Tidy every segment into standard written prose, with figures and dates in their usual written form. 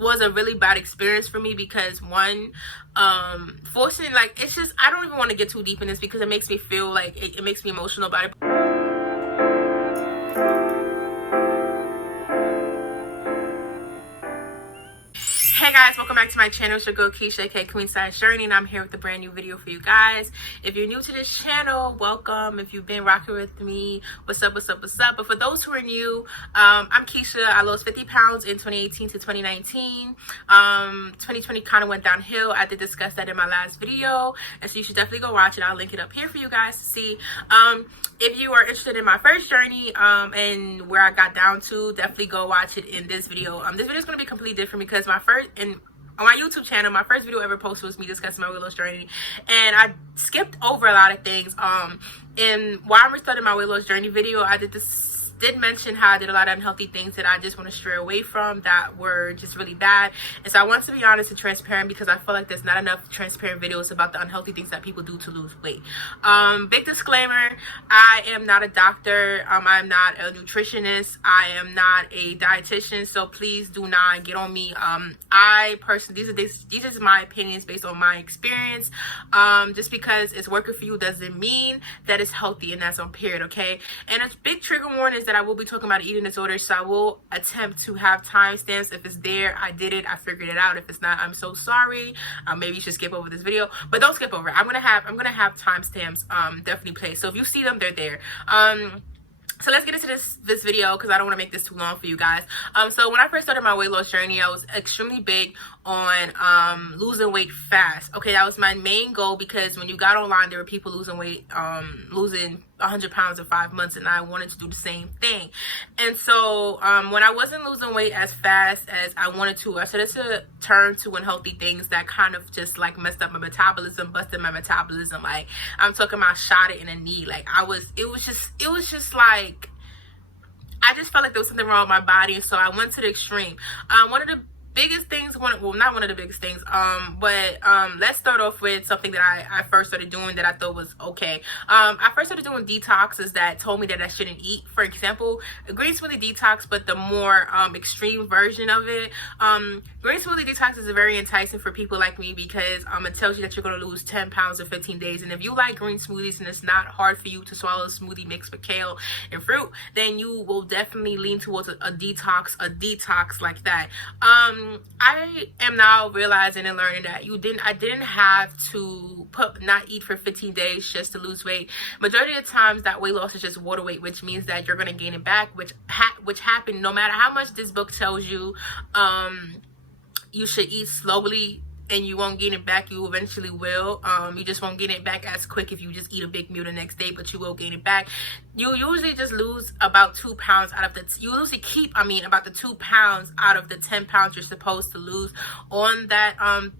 was a really bad experience for me because one, forcing, like, it's just, I don't even want to get too deep in this because it makes me feel like it makes me emotional about it. Hey guys, welcome back to my channel. It's your girl Keisha, aka Queen Size Journey, and I'm here with a brand new video for you guys. If you're new to this channel, welcome. If you've been rocking with me, what's up? But for those who are new, I'm Keisha. I lost 50 pounds in 2018 to 2019. 2020 kind of went downhill. I did discuss that in my last video, and so you should definitely go watch it. I'll link it up here for you guys to see. If you are interested in my first journey and where I got down to, definitely go watch it in this video. This video is going to be completely different because on my YouTube channel, my first video I ever posted was me discussing my weight loss journey, and I skipped over a lot of things. And while I'm restarting my weight loss journey video, I did mention how I did a lot of unhealthy things that I just want to stray away from that were just really bad. And so I want to be honest and transparent because I feel like there's not enough transparent videos about the unhealthy things that people do to lose weight. Big disclaimer, I am not a doctor. I'm not a nutritionist. I am not a dietitian, so please do not get on me. I personally, these are my opinions based on my experience. Just because it's working for you doesn't mean that it's healthy, and that's on period, okay? And a big trigger warning is that I will be talking about eating disorders, so I will attempt to have timestamps. If it's there, I did it, I figured it out. If it's not, I'm so sorry. Maybe you should skip over this video, but don't skip over it. I'm gonna have timestamps definitely placed, so if you see them, they're there. So let's get into this video because I don't want to make this too long for you guys. So when I first started my weight loss journey, I was extremely big on losing weight fast. Okay, that was my main goal because when you got online, there were people losing weight, losing 100 pounds in 5 months, and I wanted to do the same thing. And so when I wasn't losing weight as fast as I wanted to, I started to turn to unhealthy things that kind of just like messed up my metabolism, busted my metabolism. Like, I'm talking about shot it in the knee. Like, it was just like, I just felt like there was something wrong with my body, and so I went to the extreme. One of the biggest things, well, not one of the biggest things, but let's start off with something that I first started doing that I thought was okay. I first started doing detoxes that told me that I shouldn't eat. For example, a green smoothie detox, but the more extreme version of it. Green smoothie detox is very enticing for people like me because it tells you that you're going to lose 10 pounds in 15 days. And if you like green smoothies and it's not hard for you to swallow a smoothie mixed with kale and fruit, then you will definitely lean towards a detox like that. I am now realizing and learning that I didn't have to not eat for 15 days just to lose weight. Majority of the times that weight loss is just water weight, which means that you're going to gain it back, which happened no matter how much this book tells you you should eat slowly and you won't gain it back. You eventually will. You just won't gain it back as quick if you just eat a big meal the next day, but you will gain it back. You usually just lose about 2 pounds out of you usually keep, about the 2 pounds out of the 10 pounds you're supposed to lose on that. I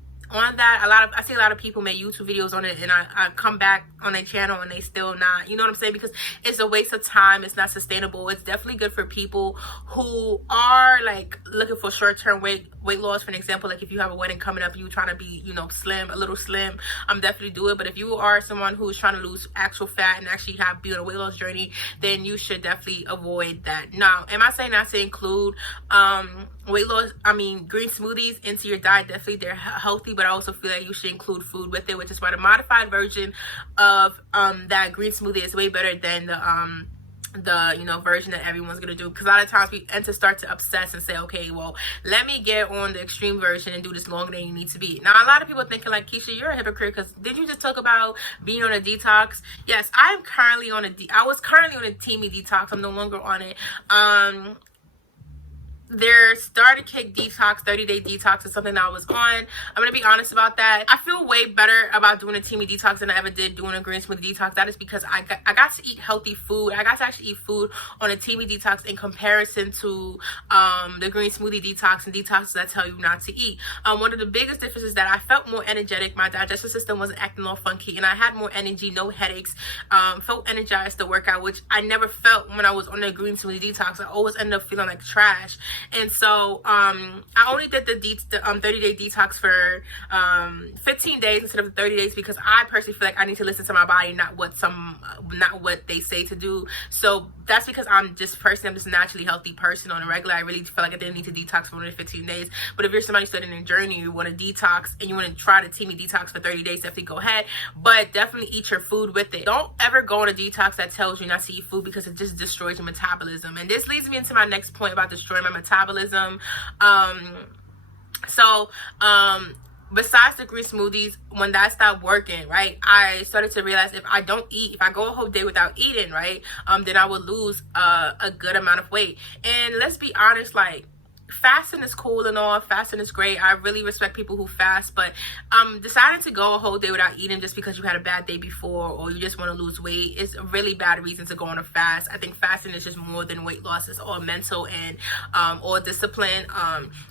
see a lot of people make YouTube videos on it, and I come back on their channel and they still not, you know what I'm saying? Because it's a waste of time. It's not sustainable. It's definitely good for people who are like looking for short-term weight loss. For an example, like if you have a wedding coming up, you trying to be, slim, a little slim, definitely do it. But if you are someone who's trying to lose actual fat and actually be on a weight loss journey, then you should definitely avoid that. Now, am I saying not to include weight loss, green smoothies into your diet? Definitely, they're healthy, but I also feel like you should include food with it, which is why the modified version of that green smoothie is way better than the version that everyone's gonna do, because a lot of times we start to obsess and say, okay, well, let me get on the extreme version and do this longer than you need to be. Now, a lot of people are thinking like, Keisha, you're a hypocrite because did you just talk about being on a detox? Yes, I was currently on a Teami detox. I'm no longer on it. Their starter cake detox, 30-day detox is something that I was on. I'm gonna be honest about that. I feel way better about doing a Teami detox than I ever did doing a green smoothie detox. That is because I got to eat healthy food. I got to actually eat food on a Teami detox in comparison to the green smoothie detox and detoxes that tell you not to eat. One of the biggest differences is that I felt more energetic. My digestive system wasn't acting all funky, and I had more energy, no headaches. Felt energized to work out, which I never felt when I was on the green smoothie detox. I always ended up feeling like trash. And so I only did the 30-day detox for 15 days instead of 30 days because I personally feel like I need to listen to my body, not what they say to do. So that's because I'm just a naturally healthy person on a regular. I really feel like I didn't need to detox for more than 15 days. But if you're somebody starting a journey, you want to detox and you want to try to team me detox for 30 days, definitely go ahead. But definitely eat your food with it. Don't ever go on a detox that tells you not to eat food because it just destroys your metabolism. And this leads me into my next point about destroying my metabolism. Besides the green smoothies, when that stopped working, right, I started to realize if I go a whole day without eating, right, then I would lose a good amount of weight. And let's be honest, like, fasting is cool and all. Fasting is great. I really respect people who fast, but deciding to go a whole day without eating just because you had a bad day before or you just want to lose weight is a really bad reason to go on a fast. I think fasting is just more than weight loss. It's all mental and all discipline,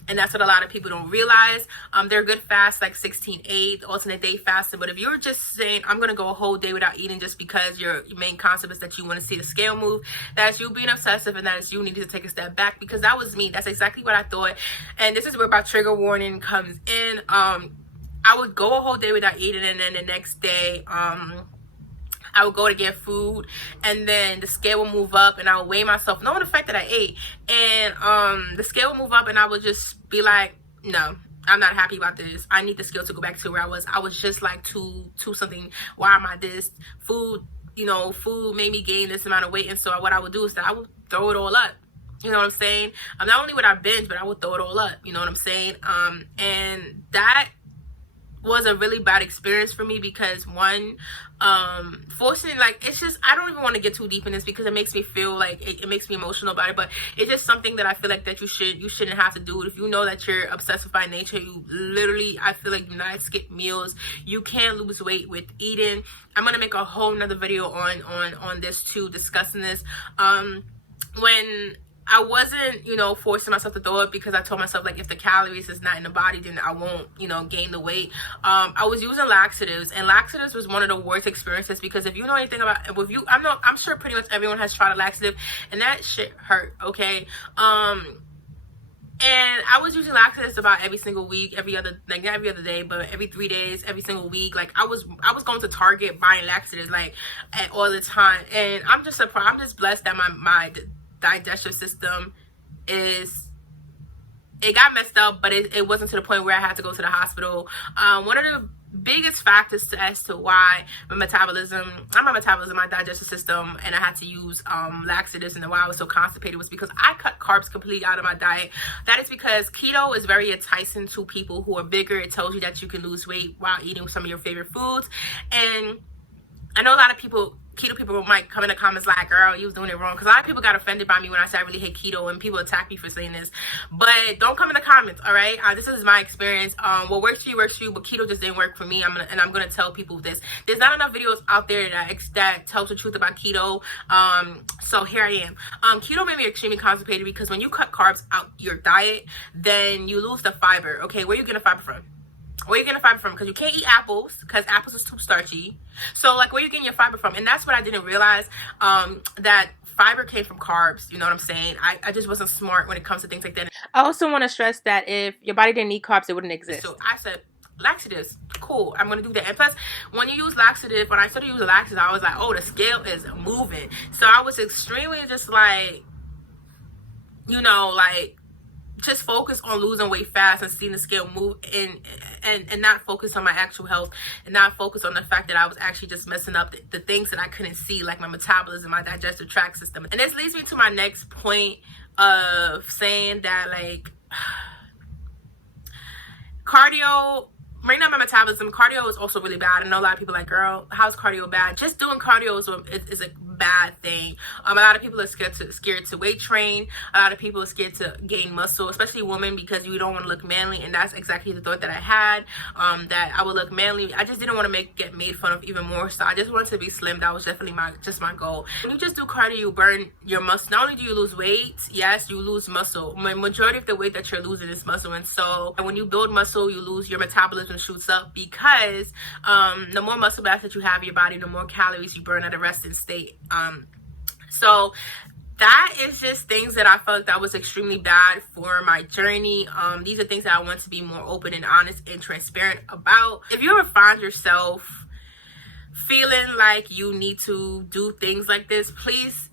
and that's what a lot of people don't realize. There are good fasts like 16-8, alternate day fasting, but if you're just saying I'm gonna go a whole day without eating just because your main concept is that you want to see the scale move, that's you being obsessive, and that is you needing to take a step back, because that was me. That's exactly what I thought. And this is where my trigger warning comes in. I would go a whole day without eating, and then the next day I would go to get food, and then the scale will move up and I would weigh myself knowing the fact that I ate, and the scale will move up and I would just be like, no, I'm not happy about this. I need the scale to go back to where I was. I was just like two something. Why am I this? Food made me gain this amount of weight. And so what I would do is that I would throw it all up. You know what I'm saying? Not only would I binge, but I would throw it all up. You know what I'm saying? And that was a really bad experience for me because one, forcing, like, it's just, I don't even want to get too deep in this because it makes me feel like it makes me emotional about it, but it's just something that I feel like that you shouldn't have to do it. If you know that you're obsessive by nature, you literally, I feel like, do not skip meals. You can't lose weight with eating. I'm gonna make a whole nother video on this too, discussing this. When I wasn't, forcing myself to throw up because I told myself, like, if the calories is not in the body, then I won't, gain the weight. I was using laxatives, and laxatives was one of the worst experiences because if you know anything about, I'm sure pretty much everyone has tried a laxative, and that shit hurt, okay? And I was using laxatives about every single week, not every other day, but every 3 days, every single week. Like, I was going to Target buying laxatives, like, all the time. And I'm just surprised. I'm just blessed that my digestive system it got messed up, but it wasn't to the point where I had to go to the hospital. One of the biggest factors as to why my digestive system, and I had to use laxatives, and why I was so constipated was because I cut carbs completely out of my diet. That is because keto is very enticing to people who are bigger. It tells you that you can lose weight while eating some of your favorite foods. And I know a lot of keto people might come in the comments like, girl, you was doing it wrong, because a lot of people got offended by me when I said I really hate keto, and people attack me for saying this. But don't come in the comments, all right? This is my experience. What works for you, but keto just didn't work for me. I'm gonna tell people this. There's not enough videos out there that tells the truth about keto. So here I am. Keto made me extremely constipated because when you cut carbs out your diet, then you lose the fiber. Okay, where are you getting fiber from? Where are you getting fiber from? Because you can't eat apples because apples is too starchy. So, like, where are you getting your fiber from? And that's what I didn't realize, that fiber came from carbs. You know what I'm saying? I just wasn't smart when it comes to things like that. I also want to stress that if your body didn't need carbs, it wouldn't exist. So I said, laxatives, cool, I'm going to do that. And plus, when you use laxative, when I started using laxatives, I was like, oh, the scale is moving. So I was extremely just like, just focus on losing weight fast and seeing the scale move and not focus on my actual health, and not focus on the fact that I was actually just messing up the things that I couldn't see, like my metabolism, my digestive tract system. And this leads me to my next point of saying that, like, cardio, right now my metabolism, cardio is also really bad. I know a lot of people are like, girl, how's cardio bad? Just doing cardio is a bad thing. A lot of people are scared to weight train. A lot of people are scared to gain muscle, especially women, because you don't want to look manly. And that's exactly the thought that I had, that I would look manly. I just didn't want to get made fun of even more. So I just wanted to be slim. That was definitely my goal. When you just do cardio, you burn your muscle. Not only do you lose weight, yes, you lose muscle. Majority of the weight that you're losing is muscle. And so when you build muscle, you lose, your metabolism shoots up, because the more muscle mass that you have in your body, the more calories you burn at a resting state. So that is just things that I felt that was extremely bad for my journey. These are things that I want to be more open and honest and transparent about. If you ever find yourself feeling like you need to do things like this, please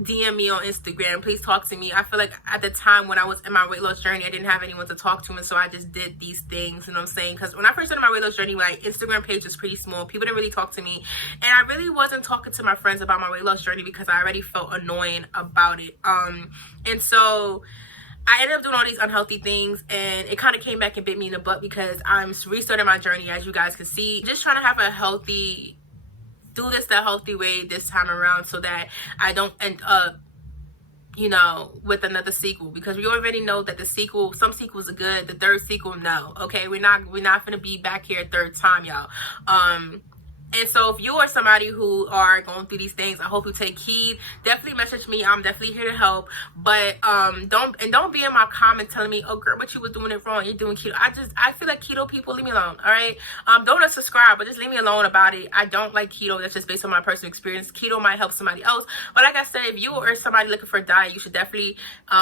DM me on Instagram. Please talk to me. I feel like at the time when I was in my weight loss journey, I didn't have anyone to talk to, and so I just did these things, you know what I'm saying? Because when I first started my weight loss journey, my Instagram page was pretty small. People didn't really talk to me, and I really wasn't talking to my friends about my weight loss journey because I already felt annoying about it. And so I ended up doing all these unhealthy things, and it kind of came back and bit me in the butt because I'm restarting my journey, as you guys can see. Just trying to have a healthy, do this the healthy way this time around so that I don't end up, you know, with another sequel, because we already know that the sequel, some sequels are good, the third sequel, no. Okay, we're not gonna be back here a third time, y'all. And so if you are somebody who are going through these things, I hope you take heed. Definitely message me. I'm definitely here to help. But don't be in my comment telling me, oh girl, but you were doing it wrong. You're doing keto. I feel like keto people, leave me alone. All right. Don't unsubscribe, but just leave me alone about it. I don't like keto. That's just based on my personal experience. Keto might help somebody else. But like I said, if you are somebody looking for a diet, you should definitely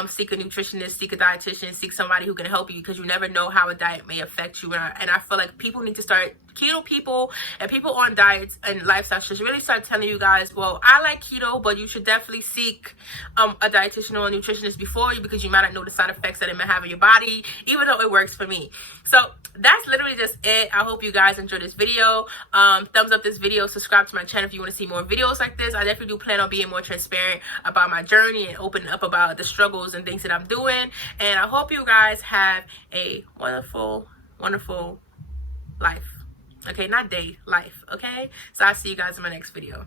seek a nutritionist, seek a dietitian, seek somebody who can help you, because you never know how a diet may affect you. And I feel like people need to start, keto people and people on diets and lifestyles should really start telling you guys, well, I like keto, but you should definitely seek a dietitian or a nutritionist before you, because you might not know the side effects that it may have in your body, even though it works for me. So that's literally just it. I hope you guys enjoyed this video. Thumbs up this video, subscribe to my channel if you want to see more videos like this. I definitely do plan on being more transparent about my journey and opening up about the struggles and things that I'm doing. And I hope you guys have a wonderful, wonderful life. Okay, not day, life. Okay, so I'll see you guys in my next video.